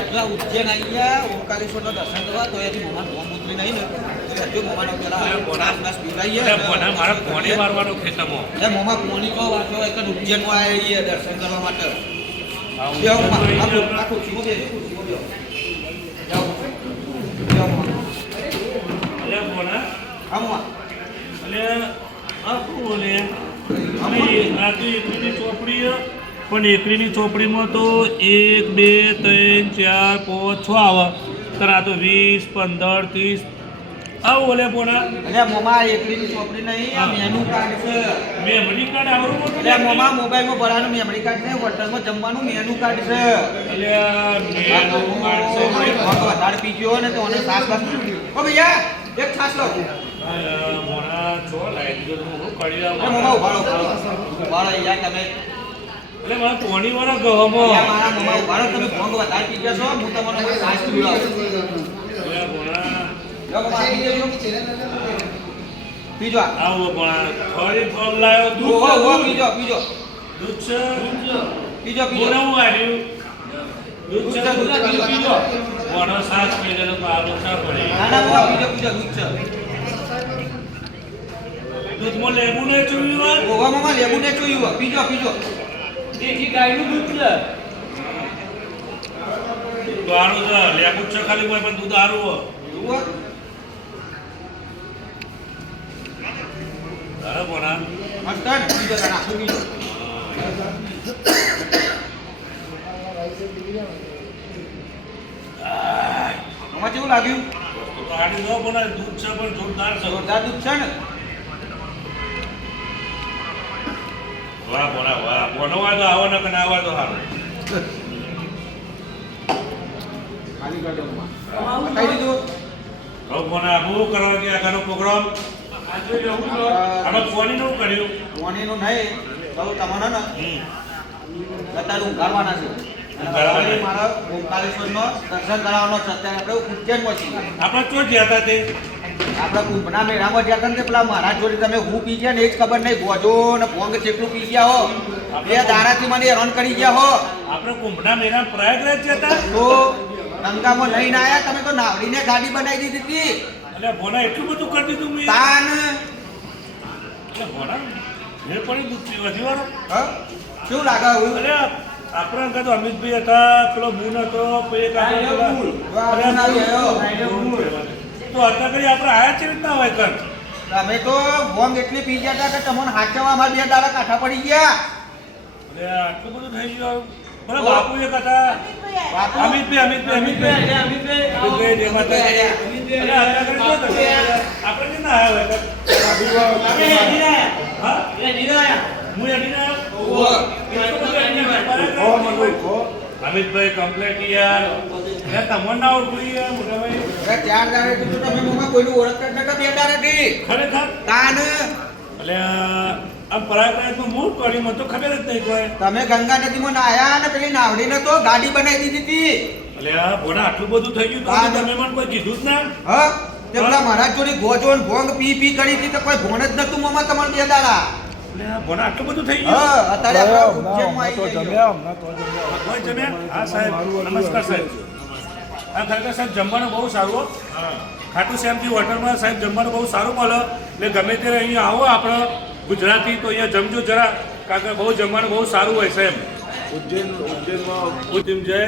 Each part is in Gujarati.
એટલા ઉજ્જૈન આવી ગયા ઓમકારેશ્વરના દર્શન કરવા તો એથી મોમાન મોમ ઉતરી નહીં ને. તો લેજો મોમાનો પેલા મારા કોને મારવાનો ખેતરમાં? એ મોમાં કોની કહો એક ઉજ્જૈનમાં આવી છીએ દર્શન કરવા માટે. આખું. શું આ ચોપડી છે. પણ એકરીની ચોપડીમાં તો એક બે ત્રણ ચાર પાંચ છ આવે. તાર આ તો વીસ પંદર ત્રીસ. આવું ઓલે પોણા. એટલે મોમાં એકરીની ચોપડી નહીં આ મેનુ કાર્ડ છે. મેમરી કાર્ડ આવડું મોટું અલ્યા મોમાં મોબાઈલમાં ભરાનું મેમરી કાર્ડ છે હોટલમાં જમવાનું મેનુ કાર્ડ છે. એટલે મેનુ કાર્ડ છે. વધારે પીજો ને તો મને સાસ બાસ ઓ ભૈયા એક છાસ લો અલ્યા, છો લાઈટ જો હું કરી અરે મોમાં ઊભા રહો, ઊભા રહો. ઊભા રહો યાર તમે એટલે મારા પોણી વાળા ગહમો? મો મારા તમે ભોગ વધારે પી ગયા છો હું તમને સાસ પીવડાવું અલ્યા, લો મોમાં પી લેજો. પીજો આ. આવો પણ ફરી ફોન લાયો દૂધ ઓહો, છે, પીજો પીજો. દૂધ છે? પીજો. પીજો મોને હું આવ્યું દૂધ છે? દૂધ દૂધ દૂધ. પીજો. મોનો સાસ પી લે તો પાલો ચા પડે. ના ના પીજો પીજો દૂધ છે. દૂધમાં લેબુ ને ચૂયું હોય? ઓહો લેબુ ને જોયું પીજો પીજો. દેખી ગાયનું દૂધ છે. ગાળું છે લેબુ છે ખાલી કોઈ પણ દૂધ જુઓ. અરે મોના મસ્તડ પીજો તારે આખું પીજો આમાં કેવું લાગ્યું? તો આડી દો પણ દૂધ છે પણ જોરદાર છે. જોરદાર દૂધ છે ને? વાહ વાહ. હોય તો આવો ન કને આવા તો સારું. બતાવી દીધું હવે બોના હું કરવા ગયા? આગળનો પ્રોગ્રામ? આમાં ફોની નું કર્યું? મોનીનું નહીં તો તમારો ને. અત્યારે ઊંઘાડવાના છે. આપણે આપણે ગયા હતા તે? આપણે કુંભના મેળામાં જ્યાં હતા ને પેલા મારા જોડે તમે હું પી ગયા ને એ જ ખબર નહીં. ગોજો ને ભોંગ ચેટલું પી ગયા હો. બે દાડાથી મને હેરાન કરી ગયા હો. આપણે કુંભના મેળા પ્રયાગરાજ જતા હતા? તો ગંગામાં લઈને આયા. તમે તો નાવડીને ગાડી બનાવી દીધી હતી. એટલે ભોના એટલું બધું કરી દીધું મેં. તાન. એટલે ભોના મેં પડી દૂધ વધી વાળો. હ? શું લાગે એટલે આપણે તો અમિતભાઈ હતા પેલો મૂન હતો પછી એક. તો અત્યારે કરી આપણે આયા છે રીતના હોય કર તમે તો ભોંગ એટલી પી ગયા હતા કે તમને હાચવા અમારા બે દાડા કાઠા પડી ગયા. આટલું બધું થઈ ગયું બરાબર બાપુ એક હતા બાપુ? અમિતભાઈ અમિતભાઈ અમિતભાઈ. અમિતભાઈ. આપણે ના આવ્યા. અમિતભાઈ કમ્પ્લેટ યાર તમને ના ઓળખું યાર હવે ચાર દાડેથી તો તમે મોમાં કોઈનું ઓળખ જ નતા બે દાડેથી. ખરેખર? તાન. એટલે આ પરાક્રમમાં મૂળ મને તો ખબર જ નહીં કોઈ તમે ગંગા નદીમાં નાયા અને પેલી નાવડીને તો ગાડી બનાવી દીધી હતી. એટલે આ ભોણા આટલું બધું થઈ ગયું તો તમે મને કોઈ કીધું જ ના. હ તે પેલા મહારાજ જોડે ગોજો ને ભોંગ પી પી કરી હતી તો કોઈ ભોણ જ નતું મોમાં તમારે બે દાડા. આ ભોણા આટલું બધું થઈ હ ગયું. અત્યારે. જમ્યા. હા સાહેબ. નમસ્કાર સાહેબ. હા ખરેખર સાહેબ જમવાનું બહુ સારું હો. ખાટુ શ્યામજી હોટલમાં સાહેબ જમવાનું બહુ સારું મળે. એટલે ગમે ત્યારે અહીંયા આવો આપણે. ગુજરાતી તો અહીંયા જમજો જરા કારણ કે બહુ જમવાનું બહુ સારું હોય સાહેબ ઉજ્જૈન ઉજ્જૈનમાં ઉત્તમ જય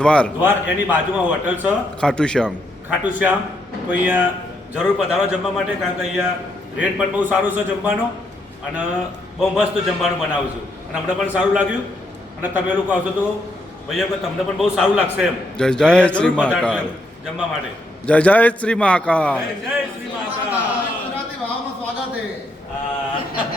દ્વાર. દ્વાર એની બાજુમાં હોટલ છે. ખાટુ શ્યામ. ખાટુ શ્યામ તો અહીંયા જરૂર પધારો જમવા માટે કારણ કે અહીંયા રેટ પણ બહુ સારો છે જમવાનો અને બહુ મસ્ત જમવાનું બનાવું છું. અને અમને પણ સારું લાગ્યું. અને તમે લોકો આવશો તો ભૈયા તમને પણ બહુ સારું લાગશે એમ. જય જય શ્રી મહાકાલ. જમવા માટે. જય જય શ્રી મહાકાલ. જય